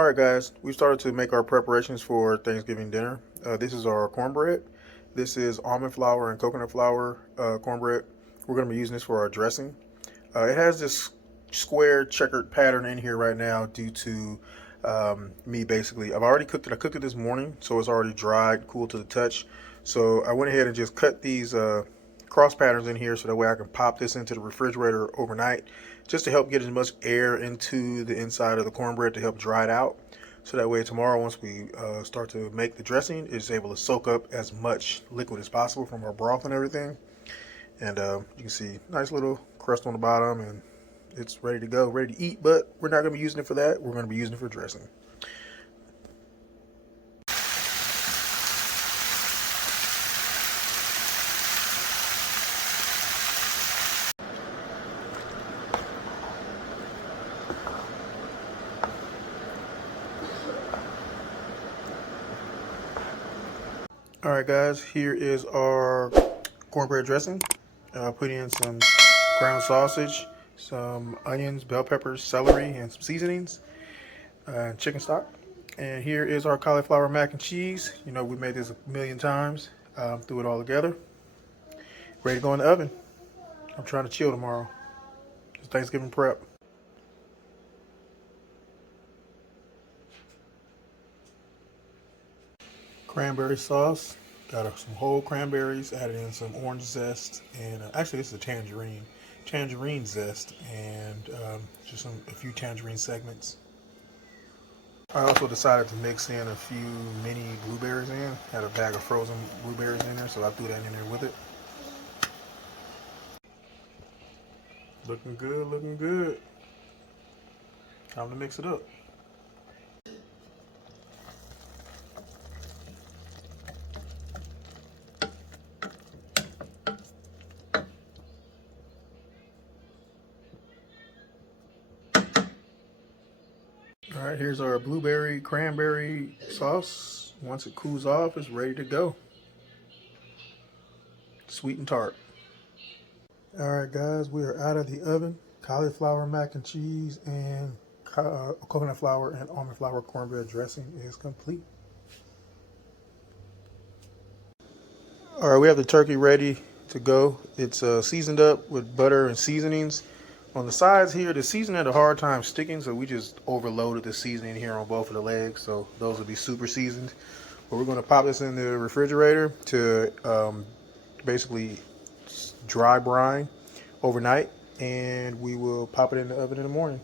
All right, guys, we started to make our preparations for Thanksgiving dinner. This is our cornbread. This is almond flour and coconut flour cornbread. We're going to be using this for our dressing. It has this square checkered pattern in here right now due to me basically. I've already cooked it. I cooked it this morning, so it's already dried, cool to the touch. So I went ahead and just cut these cross patterns in here so that way I can pop this into the refrigerator overnight just to help get as much air into the inside of the cornbread to help dry it out. So that way tomorrow, once we start to make the dressing, it's able to soak up as much liquid as possible from our broth and everything. And you can see nice little crust on the bottom, and it's ready to go, ready to eat, but we're not going to be using it for that. We're going to be using it for dressing. All right, guys, here is our cornbread dressing. Put in some ground sausage, some onions, bell peppers, celery, and some seasonings, chicken stock. And here is our cauliflower mac and cheese. You know, we made this a million times. Threw it all together. Ready to go in the oven. I'm trying to chill tomorrow. It's Thanksgiving prep. Cranberry sauce. Got some whole cranberries, added in some orange zest, and actually this is a tangerine zest, and just a few tangerine segments. I also decided to mix in a few mini blueberries in. Had a bag of frozen blueberries in there, so I threw that in there with it. Looking good, looking good. Time to mix it up. All right, here's our blueberry cranberry sauce. Once it cools off, it's ready to go. Sweet and tart. All right, guys, we are out of the oven. Cauliflower mac and cheese and coconut flour and almond flour cornbread dressing is complete. All right, we have the turkey ready to go. It's seasoned up with butter and seasonings. On the sides here, the seasoning had a hard time sticking, so we just overloaded the seasoning here on both of the legs, so those will be super seasoned. But we're going to pop this in the refrigerator to basically dry brine overnight, and we will pop it in the oven in the morning.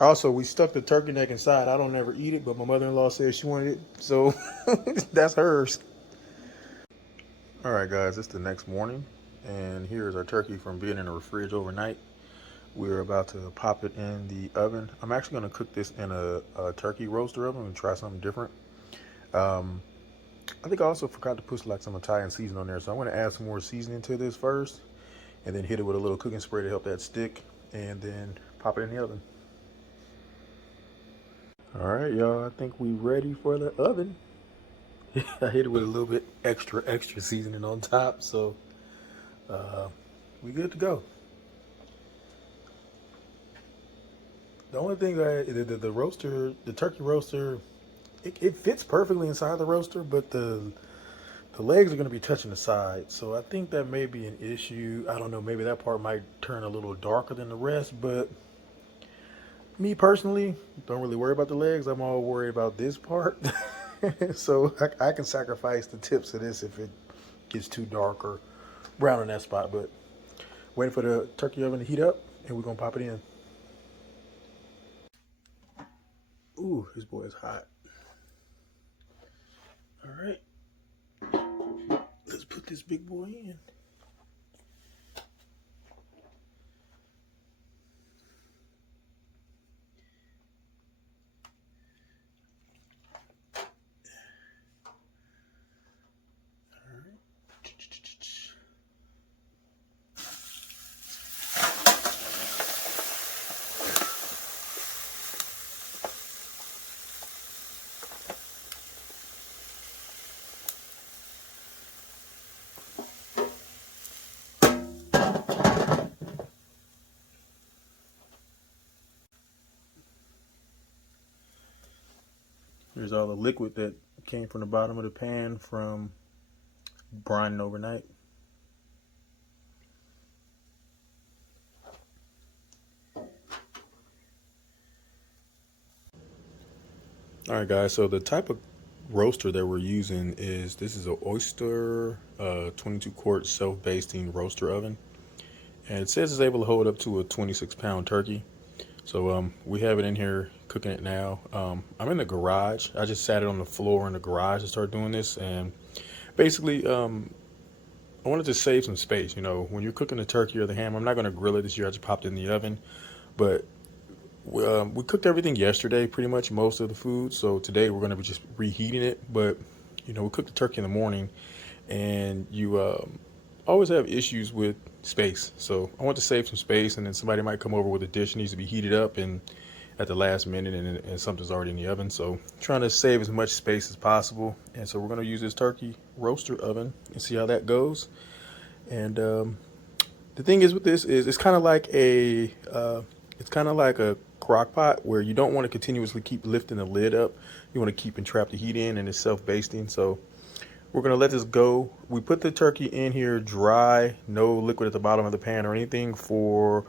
Also, we stuck the turkey neck inside. I don't ever eat it, but my mother-in-law said she wanted it, so that's hers. All right, guys, it's the next morning, and here's our turkey from being in the fridge overnight. We're about to pop it in the oven. I'm actually going to cook this in a turkey roaster oven and try something different. I think I also forgot to put like some Italian seasoning on there, so I'm going to add some more seasoning to this first, and then hit it with a little cooking spray to help that stick, and then pop it in the oven. All right, y'all, I think we ready for the oven. I hit it with a little bit extra seasoning on top, so we good to go. The only thing that the roaster, the turkey roaster, it fits perfectly inside the roaster, but the legs are going to be touching the side, so I think that may be an issue. I don't know, maybe that part might turn a little darker than the rest, but me personally, don't really worry about the legs. I'm all worried about this part. So I can sacrifice the tips of this if it gets too dark or brown in that spot, but waiting for the turkey oven to heat up, and we're going to pop it in. Ooh, this boy is hot. All right. Let's put this big boy in. There's all the liquid that came from the bottom of the pan from brining overnight. All right, guys, so the type of roaster that we're using this is an Oster 22 quart self-basting roaster oven. And it says it's able to hold up to a 26-pound turkey. So we have it in here cooking it now. I'm in the garage. I just sat it on the floor in the garage to start doing this. And basically, I wanted to save some space. You know, when you're cooking the turkey or the ham, I'm not going to grill it this year. I just popped it in the oven. But we cooked everything yesterday, pretty much most of the food. So today we're going to be just reheating it. But, you know, we cooked the turkey in the morning. And you always have issues with space. So I want to save some space, and then somebody might come over with a dish that needs to be heated up and at the last minute, and something's already in the oven. So trying to save as much space as possible. And so we're going to use this turkey roaster oven and see how that goes. And the thing is with this is it's kind of like a crock pot where you don't want to continuously keep lifting the lid up. You want to keep and trap the heat in, and it's self-basting. So we're going to let this go. We put the turkey in here dry, no liquid at the bottom of the pan or anything for,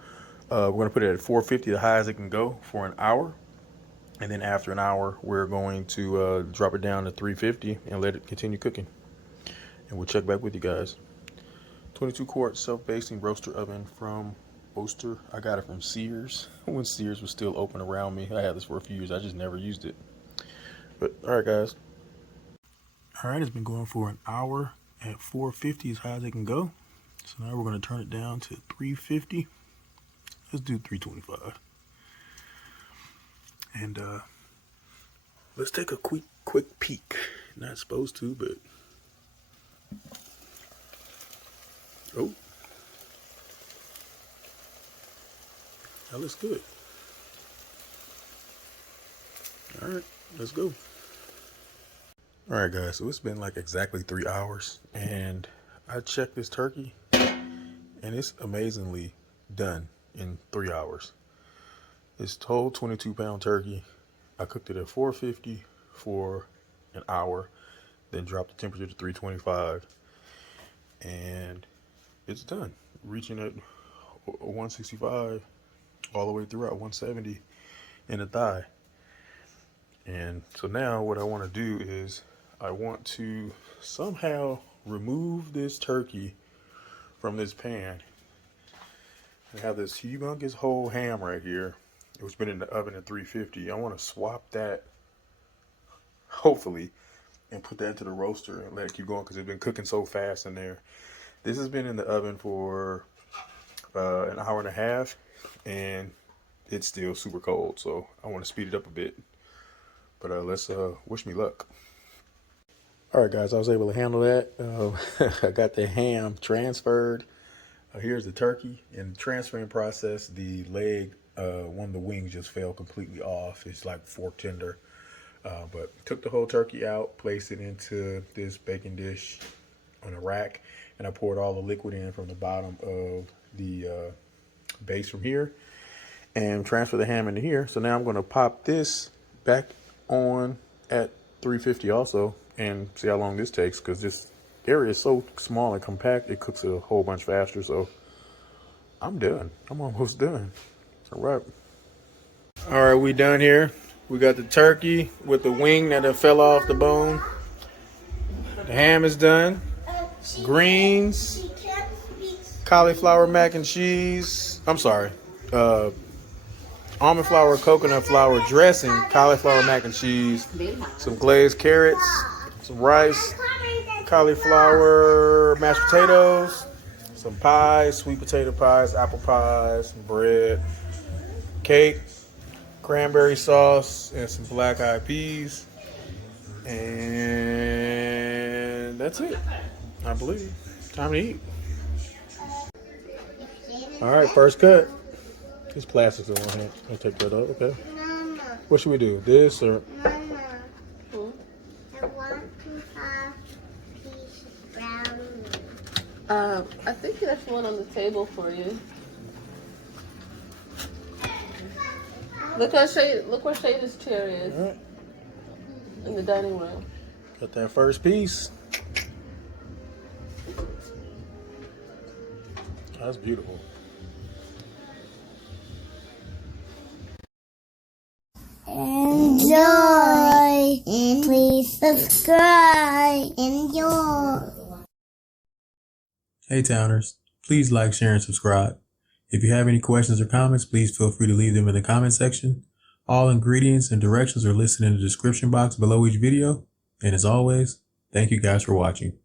we're going to put it at 450, the high as it can go, for an hour. And then after an hour, we're going to drop it down to 350 and let it continue cooking. And we'll check back with you guys. 22 quart self-basting roaster oven from Oster. I got it from Sears when Sears was still open around me. I had this for a few years. I just never used it. But all right, guys. All right, it's been going for an hour at 450 as high as it can go. So now we're going to turn it down to 350. Let's do 325. And let's take a quick peek. Not supposed to, but oh, that looks good. All right, let's go. All right, guys, so it's been like exactly 3 hours, and I checked this turkey, and it's amazingly done in 3 hours. It's whole 22-pound turkey. I cooked it at 450 for an hour, then dropped the temperature to 325, and it's done, reaching at 165 all the way throughout 170 in the thigh. And so now what I want to do is I want to somehow remove this turkey from this pan. I have this humongous whole ham right here. It's been in the oven at 350. I want to swap that, hopefully, and put that into the roaster and let it keep going because it's been cooking so fast in there. This has been in the oven for an hour and a half, and it's still super cold. So I want to speed it up a bit. But let's wish me luck. All right, guys, I was able to handle that. I got the ham transferred. Here's the turkey. In the transferring process, the leg, one of the wings just fell completely off. It's like fork tender. But took the whole turkey out, placed it into this baking dish on a rack, and I poured all the liquid in from the bottom of the base from here and transfer the ham into here. So now I'm going to pop this back on at 350 also and see how long this takes, because this area is so small and compact, it cooks it a whole bunch faster. So I'm done. I'm almost done. All right. All right, we done here. We got the turkey with the wing that fell off the bone. The ham is done. Greens, cauliflower mac and cheese. I'm sorry. Almond flour, coconut flour dressing, cauliflower mac and cheese, some glazed carrots, some rice, cauliflower mashed potatoes, some pies, sweet potato pies, apple pies, some bread, cake, cranberry sauce, and some black eyed peas. And that's it, I believe. Time to eat. All right, first cut. This plastic's on one hand. I'll take that out, okay? Mama. What should we do? This or? Mama. I want to have piece of brownie. I think there's one on the table for you. Look where Shayna's chair is. All right. in the dining room. Got that first piece. That's beautiful. Enjoy. And please subscribe. Enjoy. Hey Towners, please like, share, and subscribe. If you have any questions or comments, please feel free to leave them in the comment section. All ingredients and directions are listed in the description box below each video. And as always, thank you guys for watching.